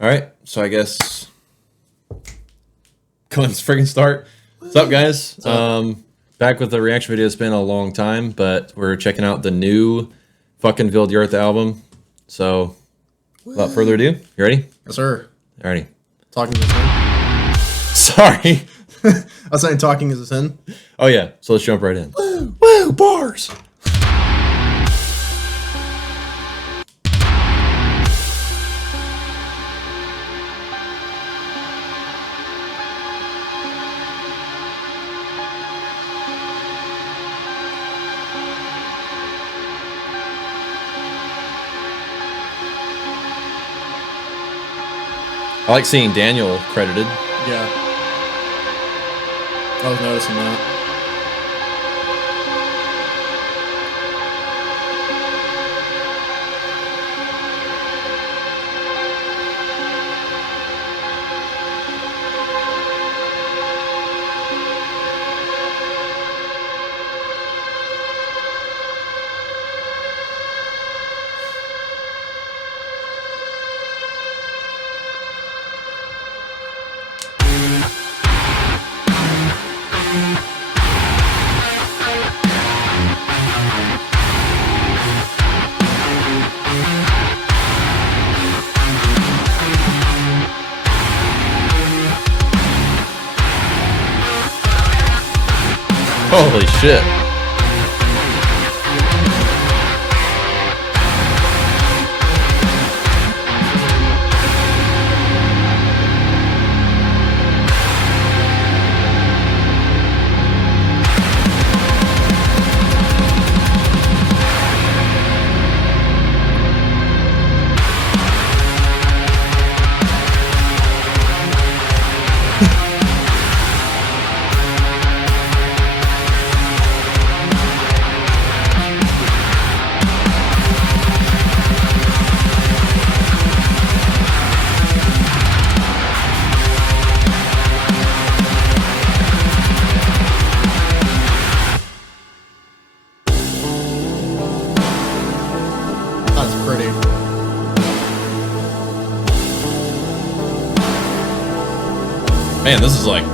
All right, so I guess let's freaking start. What's up, guys? What's up? Back with the reaction video. It's been a long time, but we're checking out the new fucking Build the Earth album. So, without further ado, you ready? Yes, sir. Alrighty. Talking is a sin. Sorry. I was saying talking is a sin. Oh yeah. So let's jump right in. Woo, bars. I like seeing Daniel credited. Yeah. I was noticing that. Holy shit. That's pretty. Man, this is like...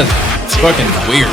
That's fucking weird.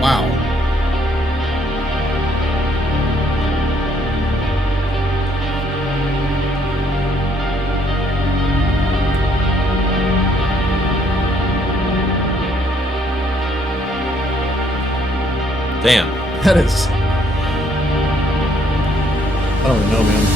Wow. Damn. That is. I don't even know, man.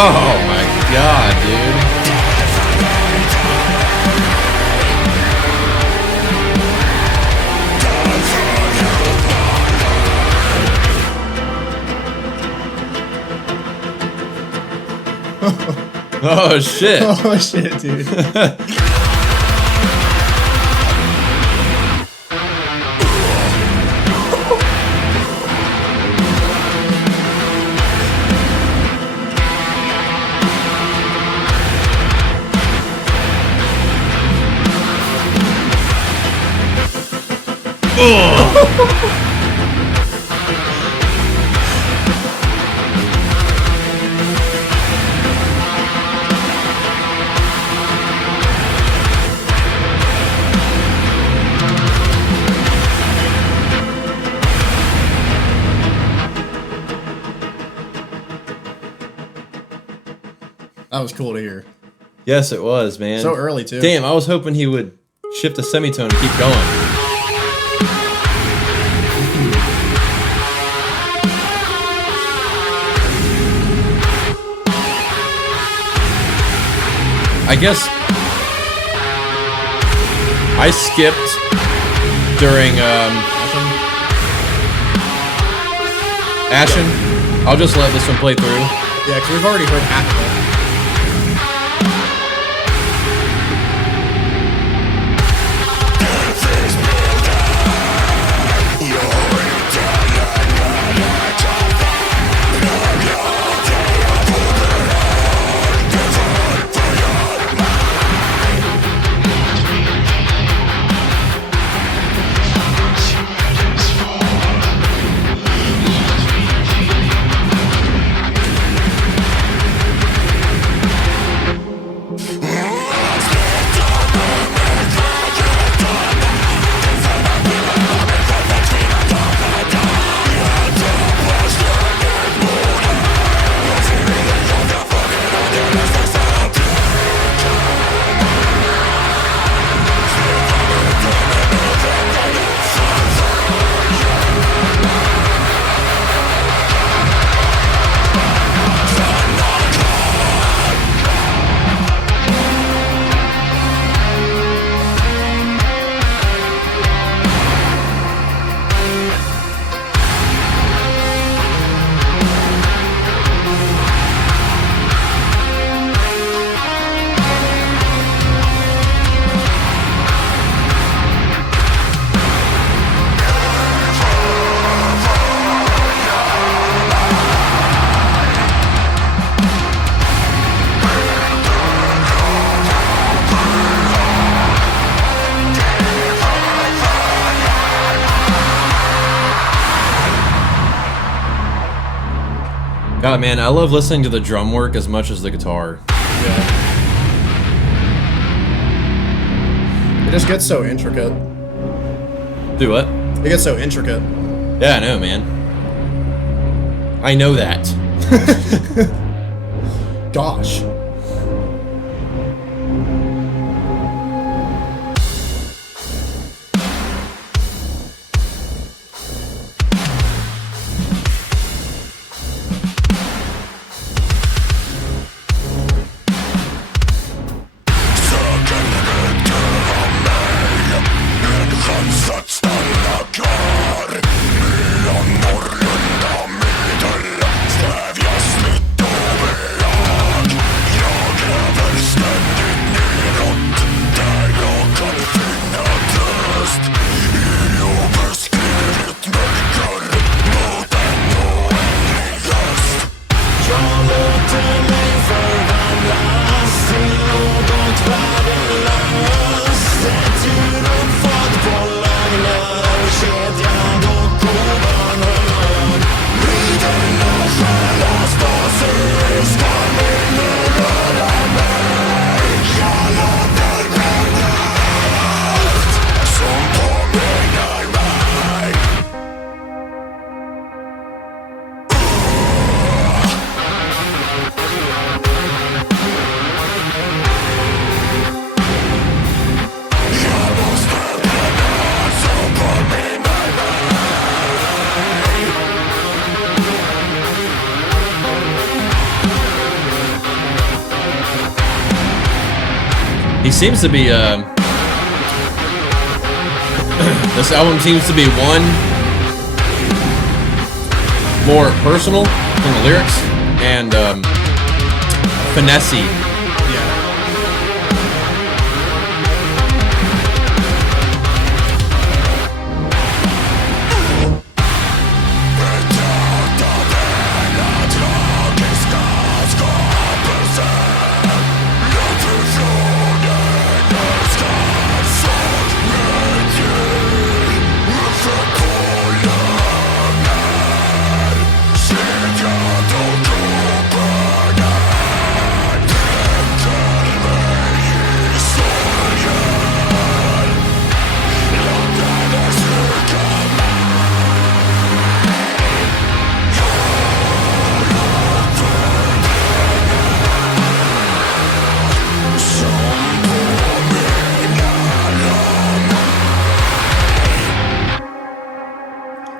Oh my god, dude. Oh shit. Oh shit, dude. That was cool to hear. Yes, it was, man. So early, too. Damn, I was hoping he would shift a semitone and keep going. I guess I skipped during Ashen. I'll just let this one play through. Yeah, because we've already heard half of it. God, man, I love listening to the drum work as much as the guitar. Yeah. It just gets so intricate. Do what? It gets so intricate. Yeah, I know, man. I know that. Gosh. He seems to be, this album seems to be one, more personal in the lyrics, and, finessey.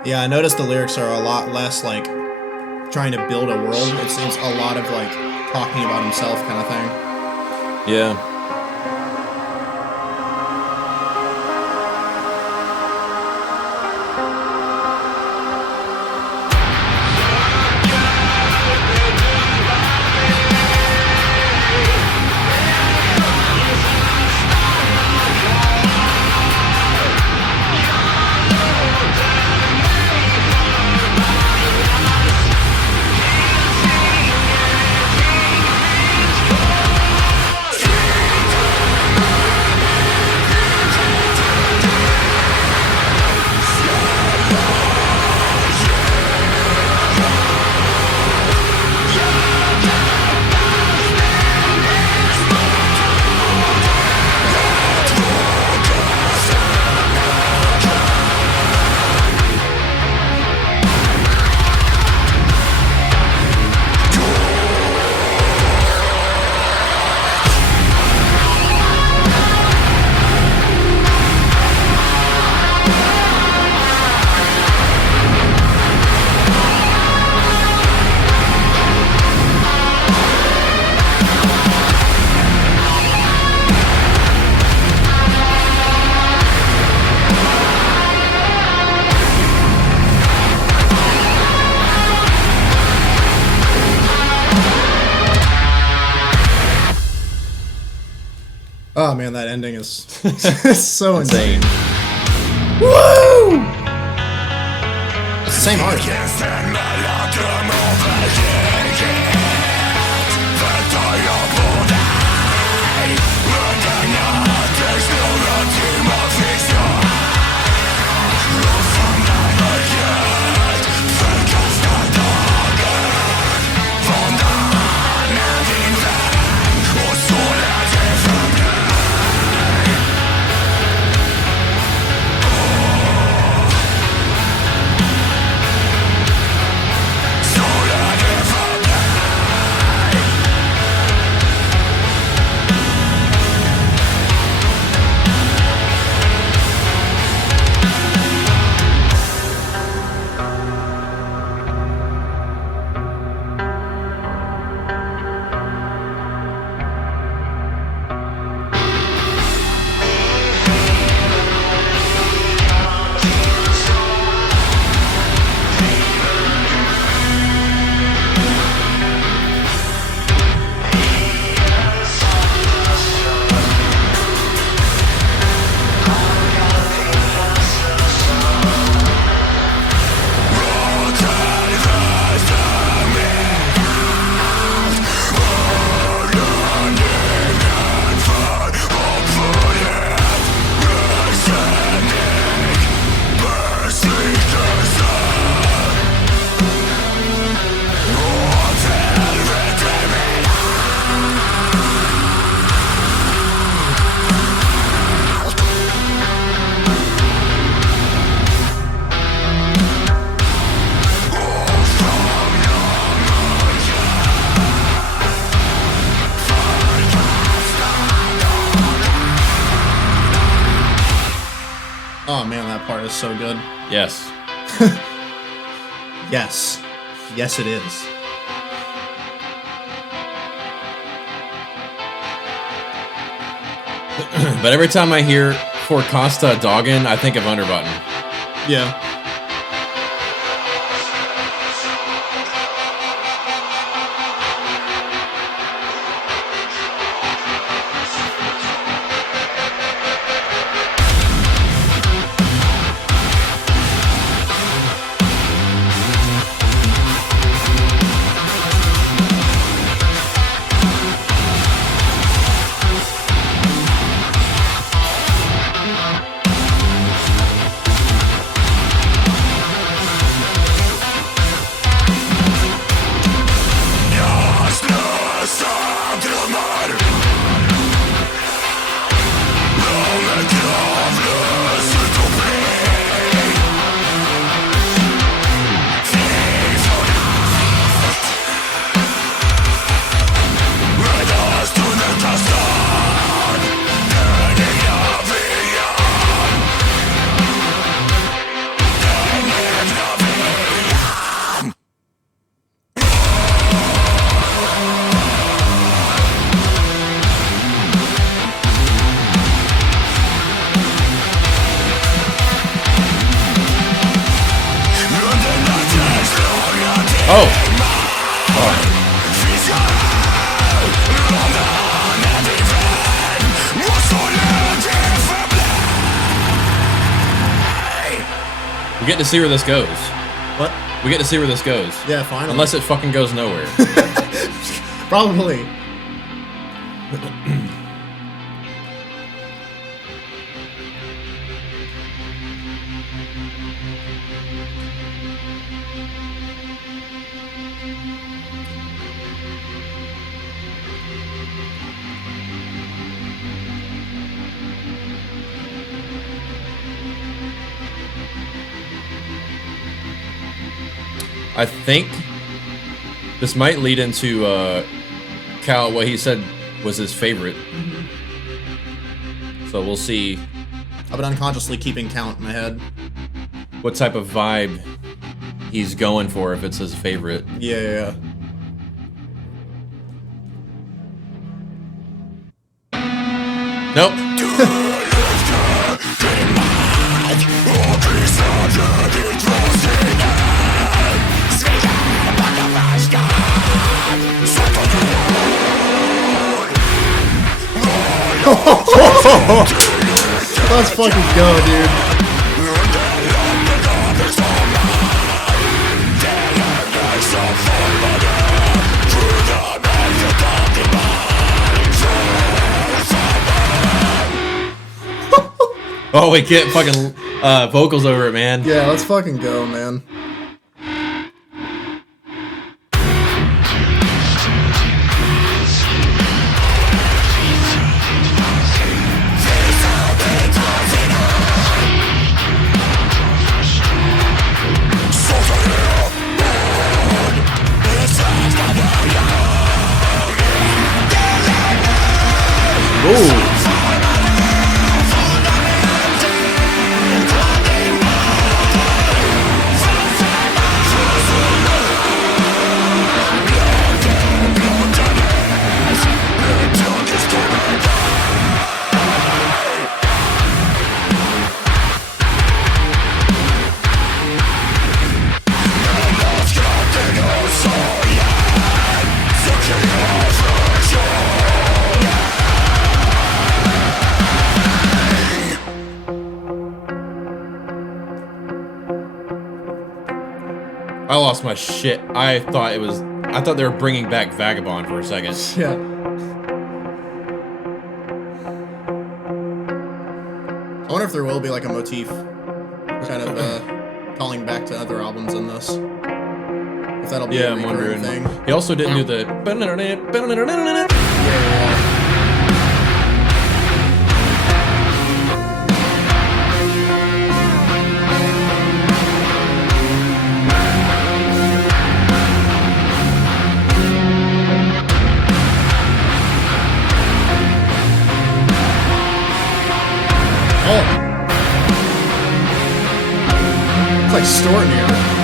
Yeah, I noticed the lyrics are a lot less like trying to build a world. It seems a lot of like talking about himself kind of thing. Yeah. Oh man, that ending is so insane. Woo! It's the same artist. is so good. Yes. Yes. Yes, it is. But every time I hear For Costa Doggin, I think of Underbutton. Yeah. We get to see where this goes. What? We get to see where this goes. Yeah, finally. Unless it fucking goes nowhere. Probably. I think this might lead into Cal, what he said was his favorite. So we'll see I've been unconsciously keeping count in my head. what type of vibe he's going for if it's his favorite. Yeah. Nope. Let's fucking go, dude. Oh, we get fucking vocals over it, man. Yeah, let's fucking go, man. Ooh. I lost my shit. I thought they were bringing back Vagabond for a second. Yeah. I wonder if there will be like a motif kind of calling back to other albums in this. If that'll be a I'm recurring wondering. thing. He also didn't do the. distorting here.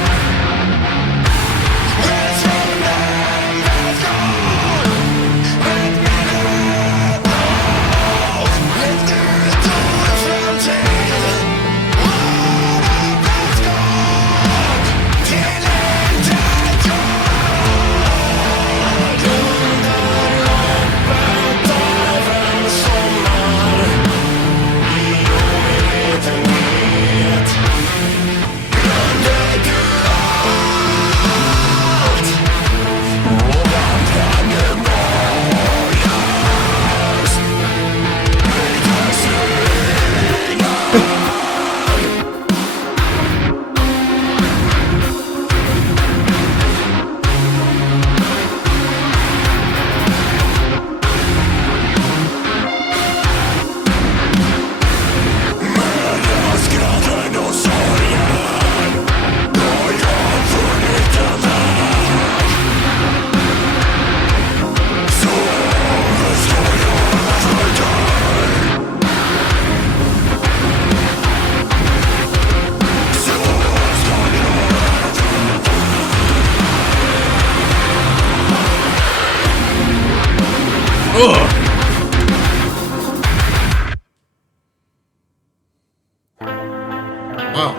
Wow.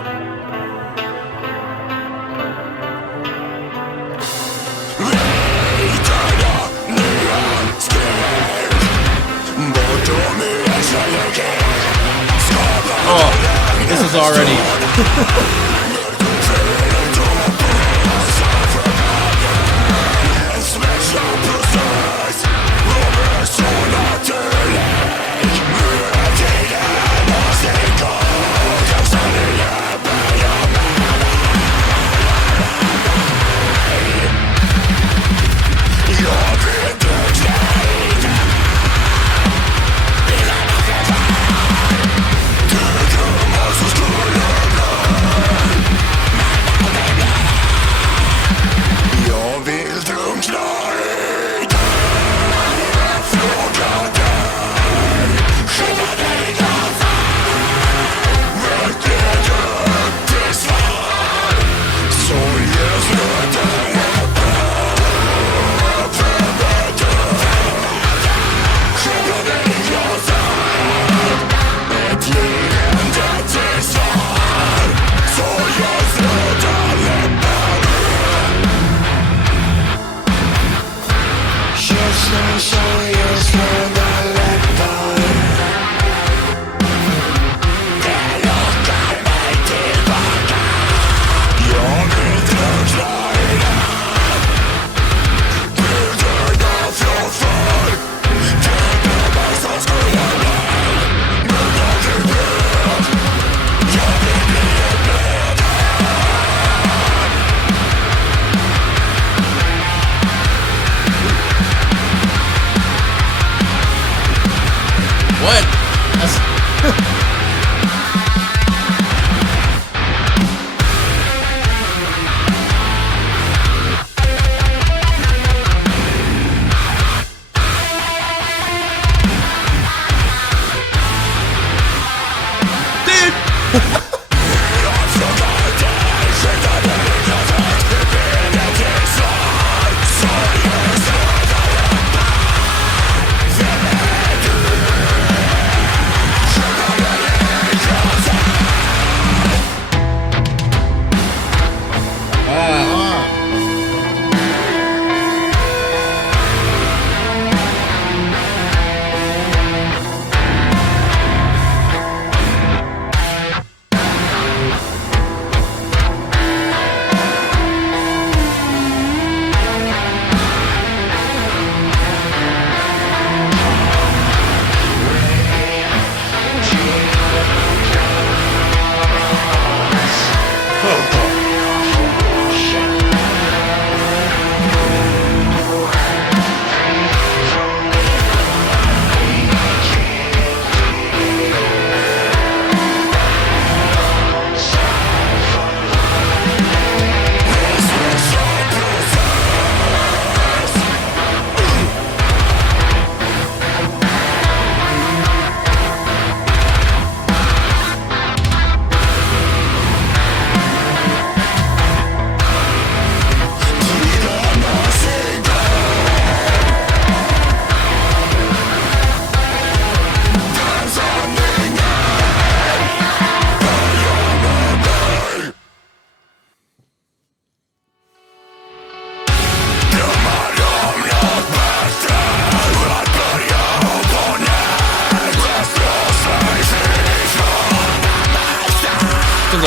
Oh, this is already...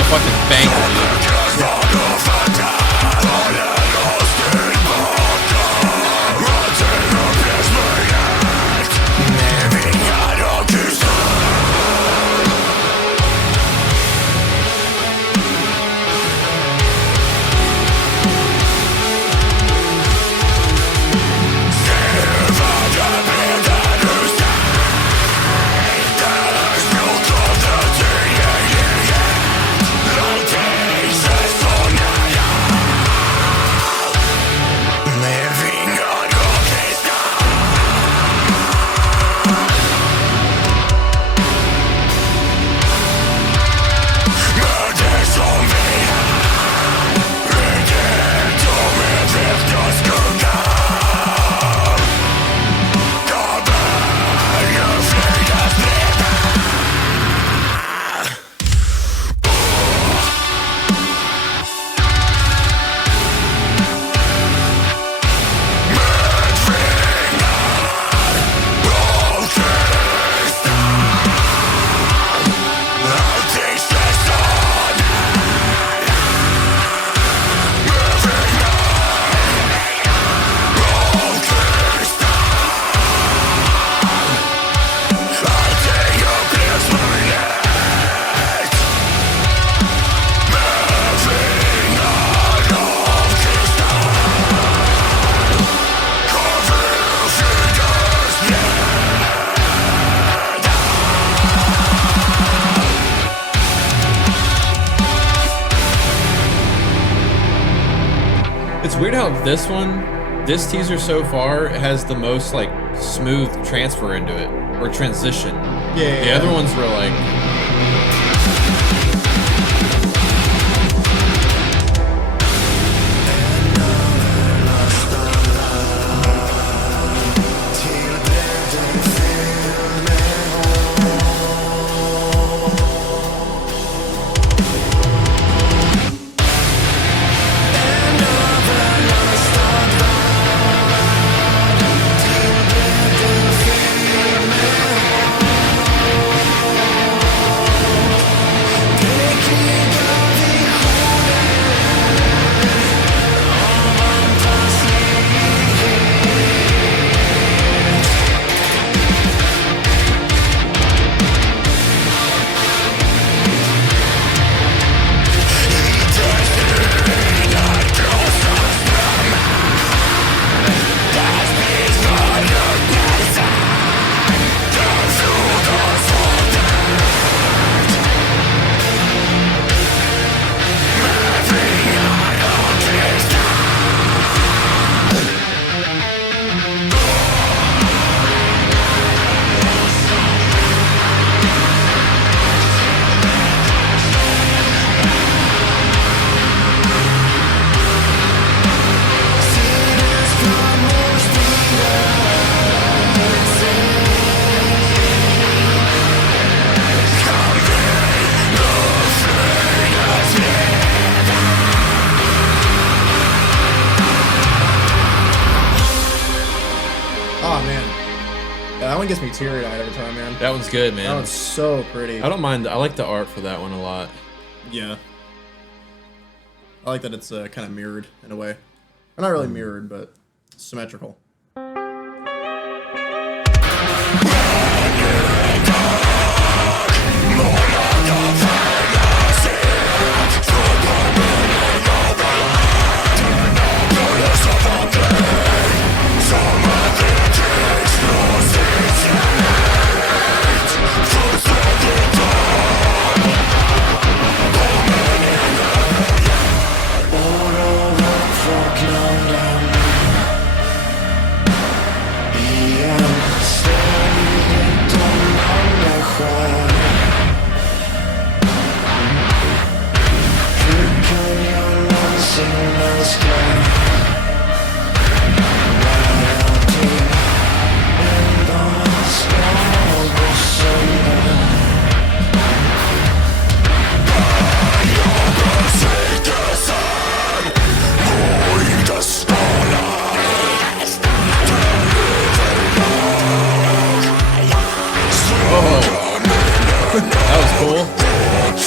fucking banger, dude. It's weird how this teaser so far has the most like smooth transfer into it, or transition. Yeah. The other ones were like. That one gets me teary-eyed every time, man. That one's good, man. That one's so pretty. I don't mind. I like the art for that one a lot. Yeah. I like that it's kind of mirrored in a way. Well, not really mirrored, but symmetrical. That was cool.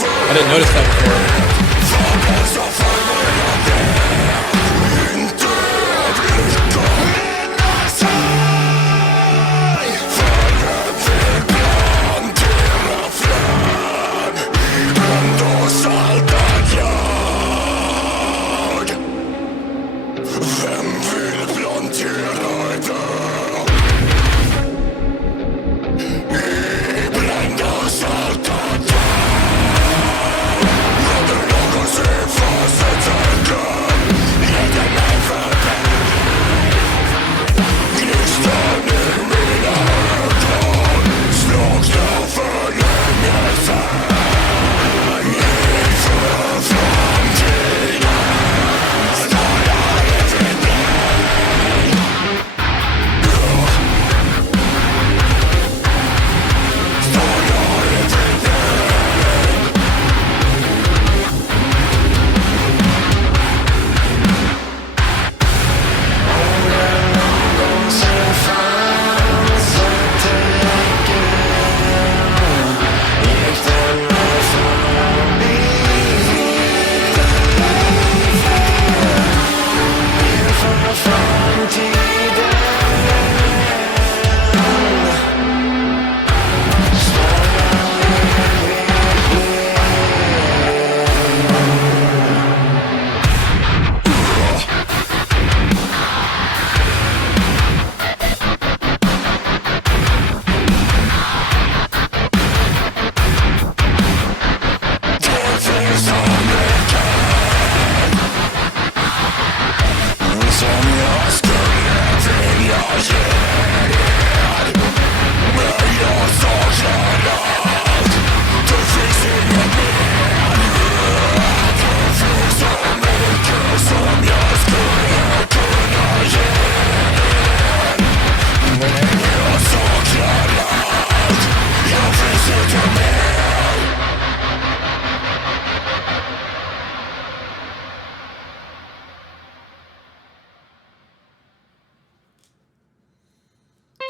I didn't notice that before.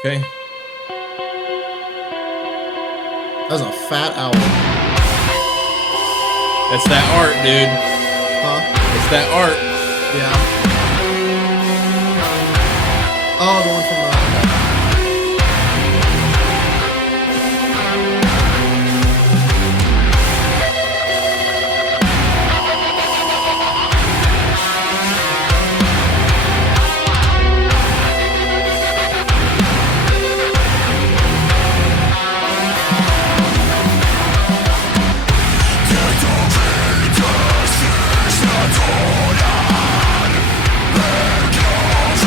Okay. That was a fat owl. That's that art, dude. Huh? It's that art. Yeah. Oh, the one from the...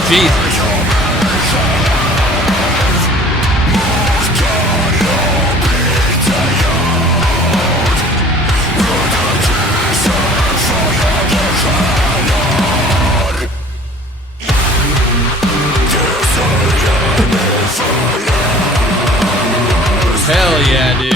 Jesus. Hell yeah, dude.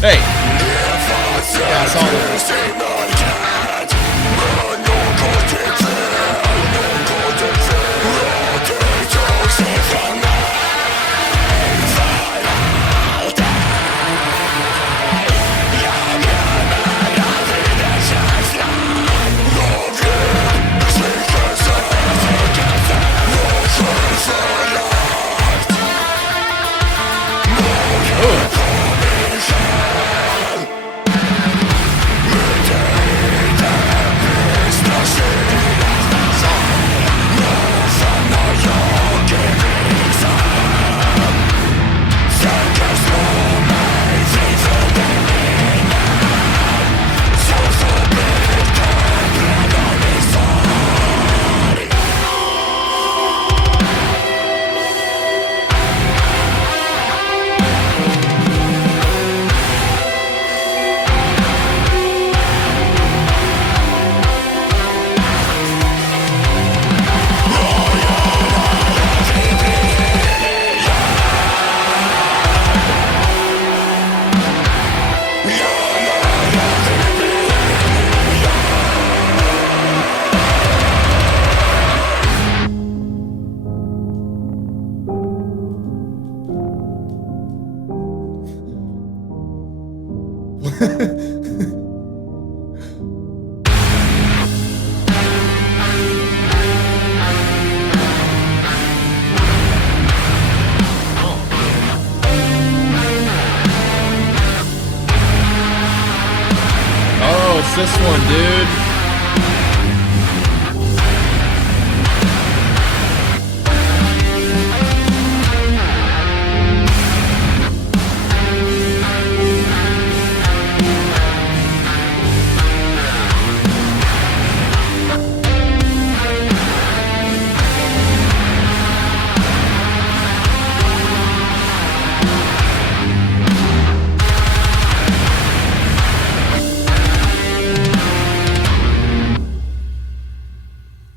Hey. Yeah, I saw that. Oh, it's this one, dude.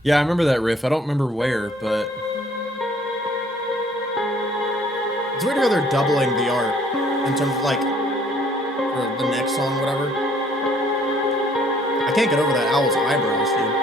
Yeah, I remember that riff. I don't remember where, but It's weird how they're doubling the art in terms of, like, for the next song, whatever. I can't get over that owl's eyebrows, dude.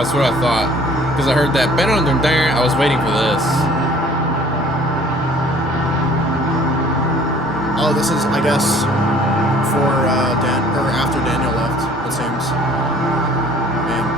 That's what I thought. Because I heard that. I was waiting for this. Oh, this is, I guess, for after Daniel left, it seems. Man.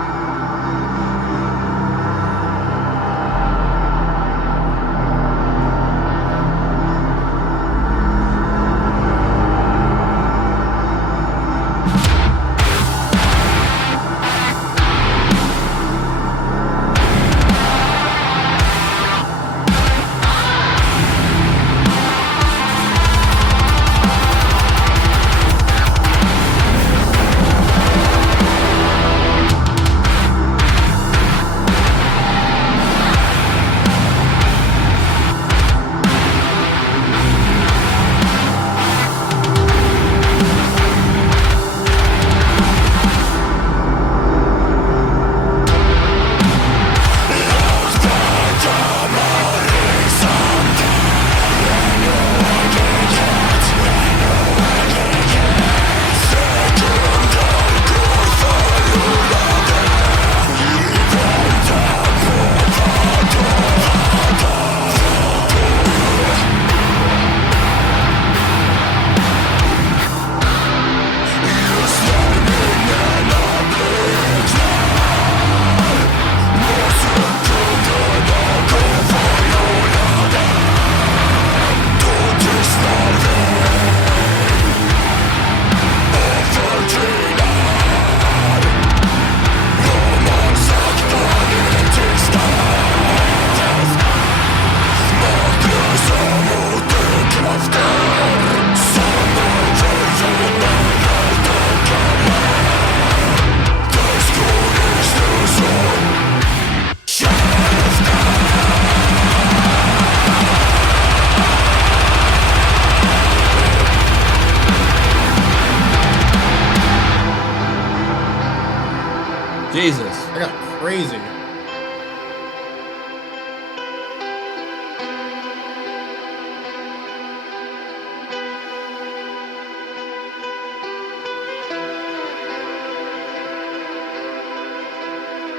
Jesus. I got crazy.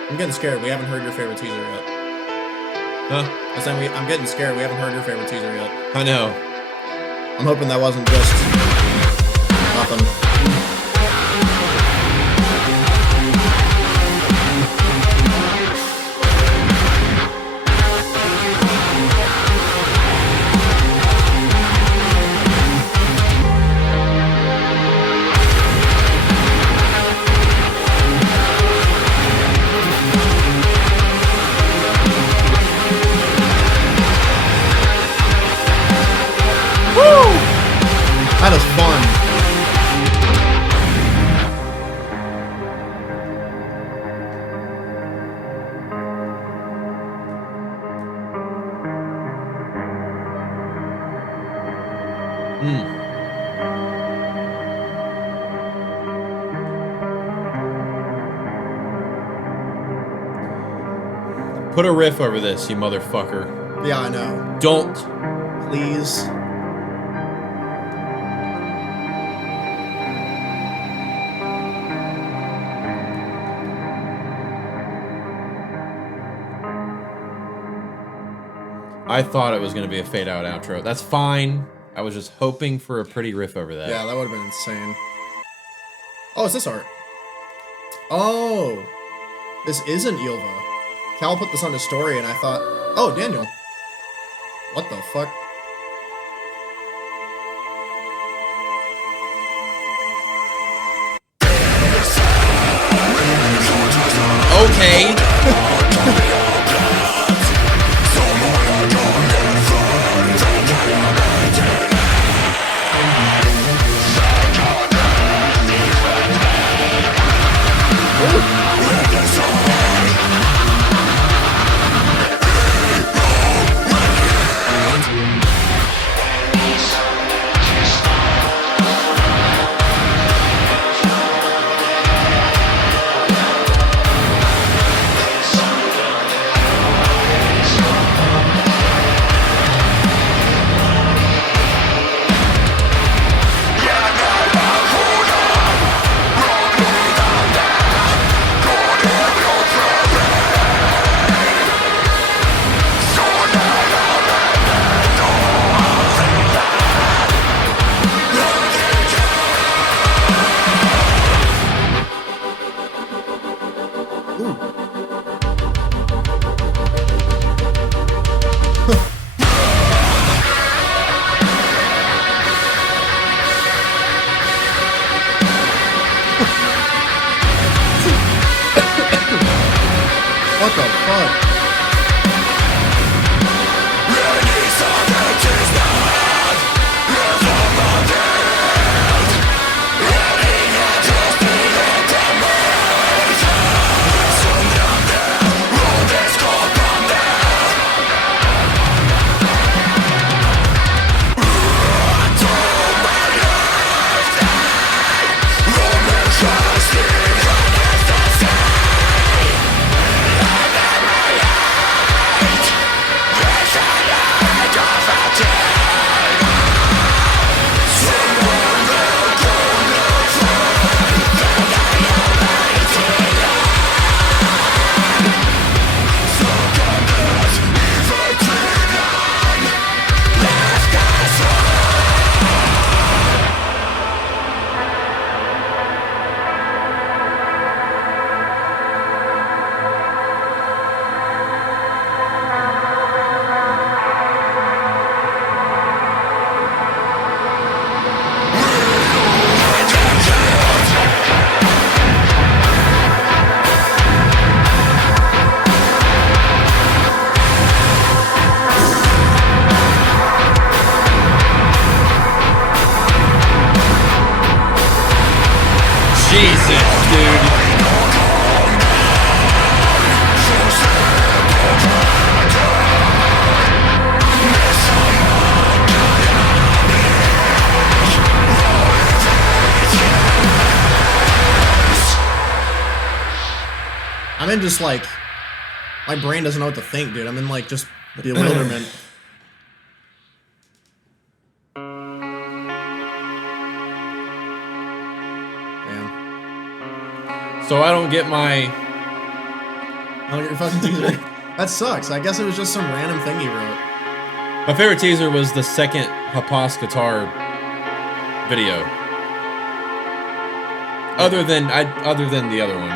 I'm getting scared. We haven't heard your favorite teaser yet. Huh? I was saying I'm getting scared. We haven't heard your favorite teaser yet. I know. I'm hoping that wasn't just nothing. That is fun. Put a riff over this, you motherfucker. Yeah, I know. Don't. Please. I thought it was going to be a fade out outro. That's fine. I was just hoping for a pretty riff over that. Yeah, that would have been insane. Oh, is this art? Oh, this isn't Ylva. Cal put this on his story, and I thought, oh, Daniel. What the fuck? Okay. What the fuck? Jesus, dude. I'm in just like, my brain doesn't know what to think, dude. I'm in like just bewilderment. So I don't get my... I don't get your fucking teaser. That sucks. I guess it was just some random thing he wrote. My favorite teaser was the second Hapas guitar video. Other than the other one.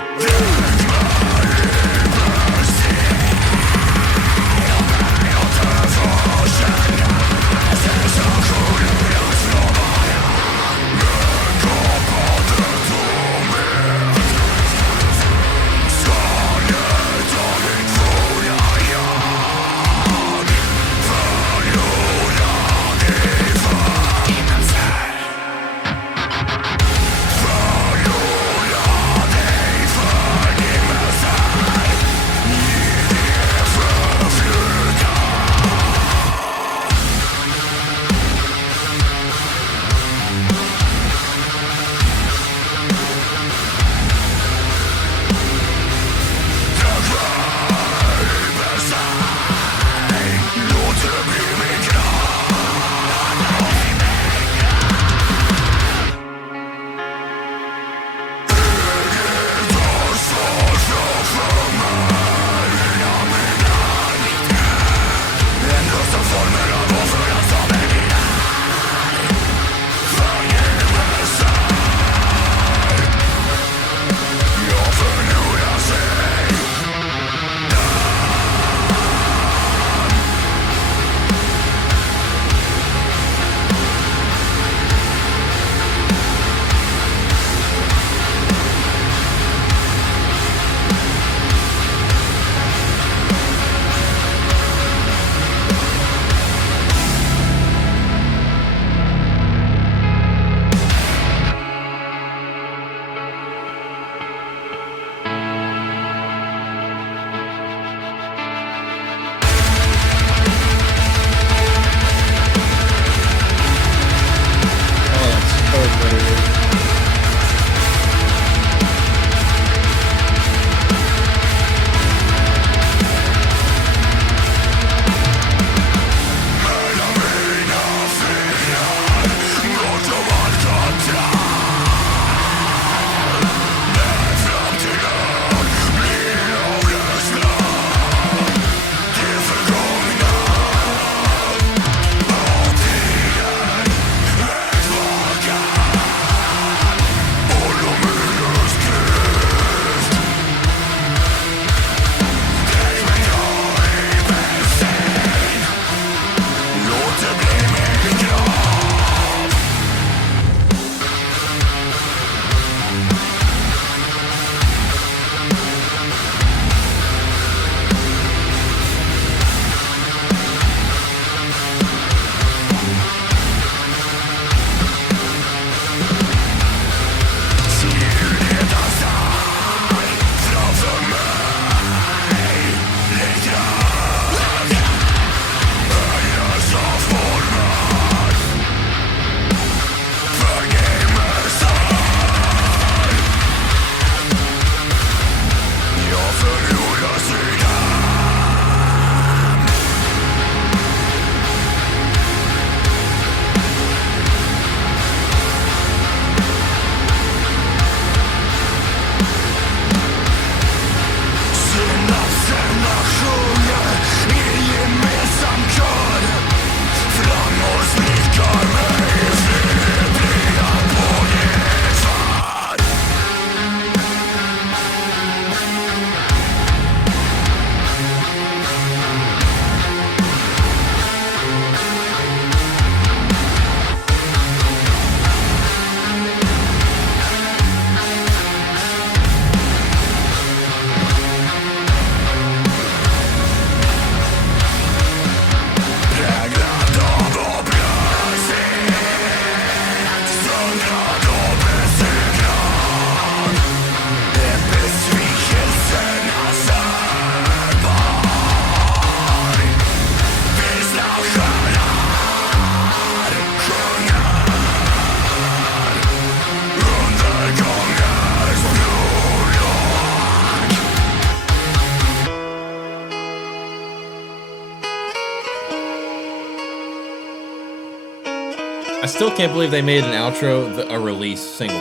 I still can't believe they made an outro a release single.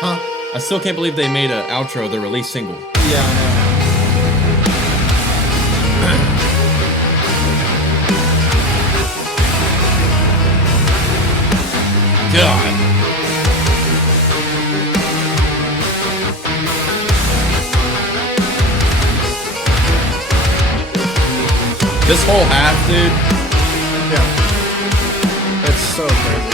Huh? I still can't believe they made an outro the release single. Yeah, I know. God. This whole half, dude. Yeah. It's so crazy.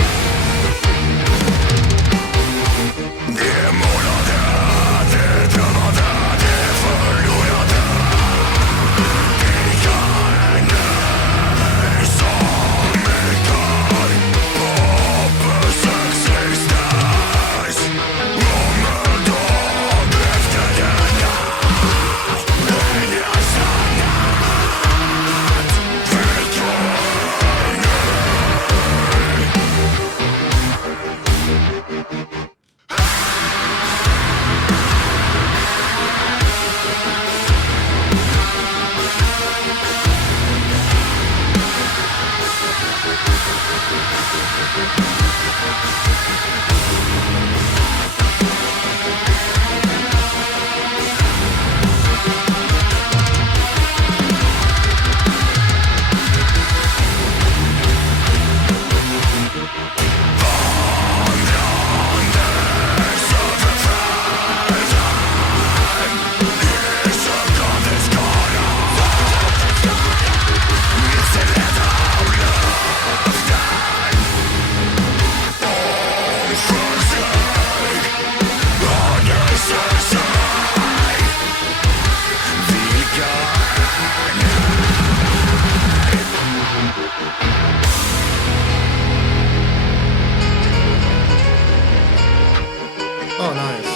Oh, nice.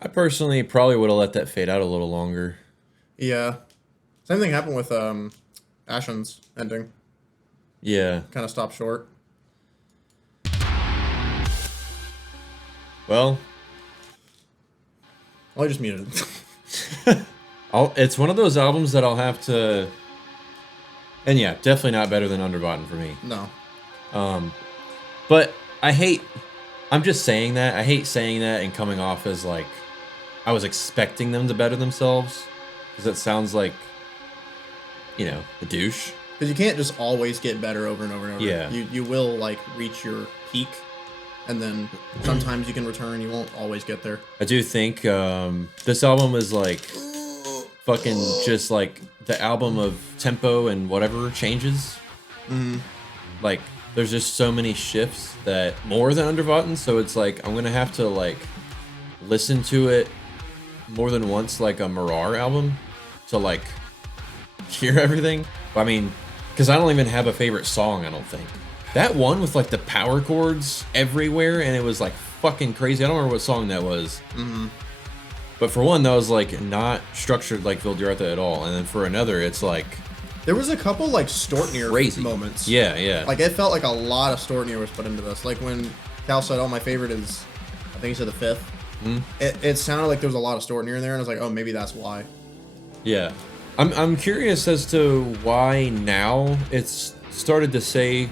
I personally probably would have let that fade out a little longer. Yeah. Same thing happened with Ashen's ending. Yeah. Kind of stopped short. Well, I just muted it. it's one of those albums that I'll have to. And yeah, definitely not better than Underbottom for me. No. But I'm just saying that. I hate saying that and coming off as like I was expecting them to better themselves. Because that sounds like, a douche. Because you can't just always get better over and over and over. Yeah. You will, like, reach your peak, and then sometimes you can return. You won't always get there. I do think this album is, like, fucking just, like, the album of tempo and whatever changes. Mm-hmm. Like, there's just so many shifts that more than Underbottom, so it's like, I'm going to have to, like, listen to it more than once, like a Mirar album, to, like, hear everything. I mean... Because I don't even have a favorite song, I don't think. That one with, like, the power chords everywhere, and it was, like, fucking crazy. I don't remember what song that was. Mm-hmm. But for one, that was, like, not structured like Vildhjarta at all. And then for another, it's, like... There was a couple, like, Stortnir moments. Yeah, yeah. Like, it felt like a lot of Stortnir was put into this. Like, when Cal said, oh, my favorite is... I think he said the fifth. Mm-hmm. It sounded like there was a lot of Stortnir in there, and I was like, oh, maybe that's why. Yeah. I'm curious as to why now it's started to say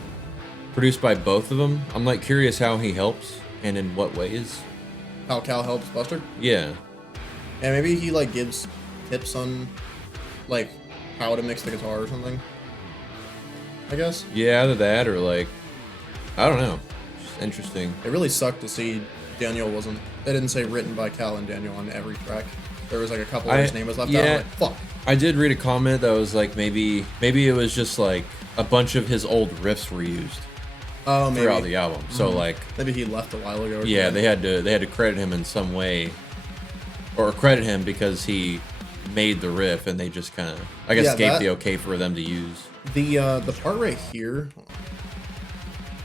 produced by both of them. I'm like curious how he helps and in what ways. How Cal helps Buster? Yeah. Yeah, maybe he like gives tips on like how to mix the guitar or something. I guess. Yeah, either that or like I don't know. Just interesting. It really sucked to see Daniel wasn't. They didn't say written by Cal and Daniel on every track. There was like a couple where his name was left out. Like, fuck. I did read a comment that was like maybe it was just like a bunch of his old riffs were used throughout the album. So like maybe he left a while ago. Or yeah, something. they had to credit him in some way, or credit him because he made the riff, and they just kind of gave the okay for them to use. The part right here.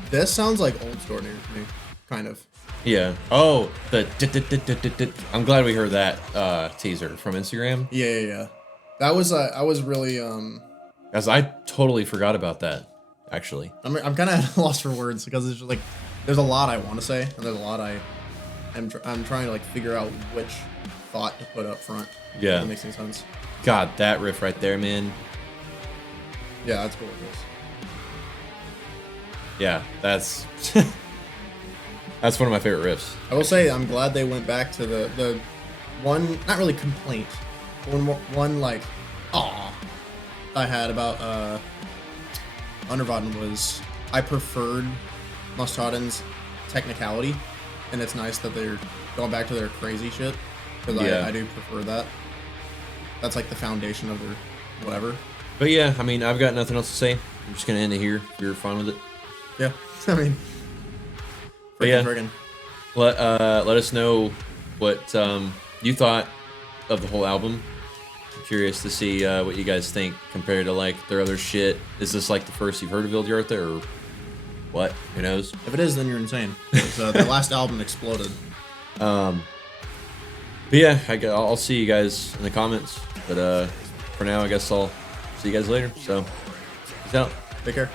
This sounds like old Stortnir to me, kind of. Yeah. Oh, the I'm glad we heard that teaser from Instagram. Yeah. That was I was really Guys, I totally forgot about that. Actually, I'm kind of at a loss for words because it's just like there's a lot I want to say and there's a lot I'm trying to like figure out which thought to put up front. Yeah, if that makes any sense. God, that riff right there, man. Yeah, that's gorgeous. Yeah, that's that's one of my favorite riffs. I will say I'm glad they went back to the one, not really complaint, one like aw I had about Undervotten was I preferred Mustardin's technicality, and it's nice that they're going back to their crazy shit because I do prefer that. That's like the foundation of their whatever. But yeah, I mean, I've got nothing else to say. I'm just gonna end it here. If you're fine with it. Yeah, I mean, but yeah, friggin'. let us know what you thought of the whole album. I'm curious to see what you guys think compared to like their other shit. Is this like the first you've heard of Vildhjarta or what? Who knows? If it is, then you're insane. The last album exploded. But yeah, I'll see you guys in the comments. But for now, I guess I'll see you guys later. So, peace out. Take care.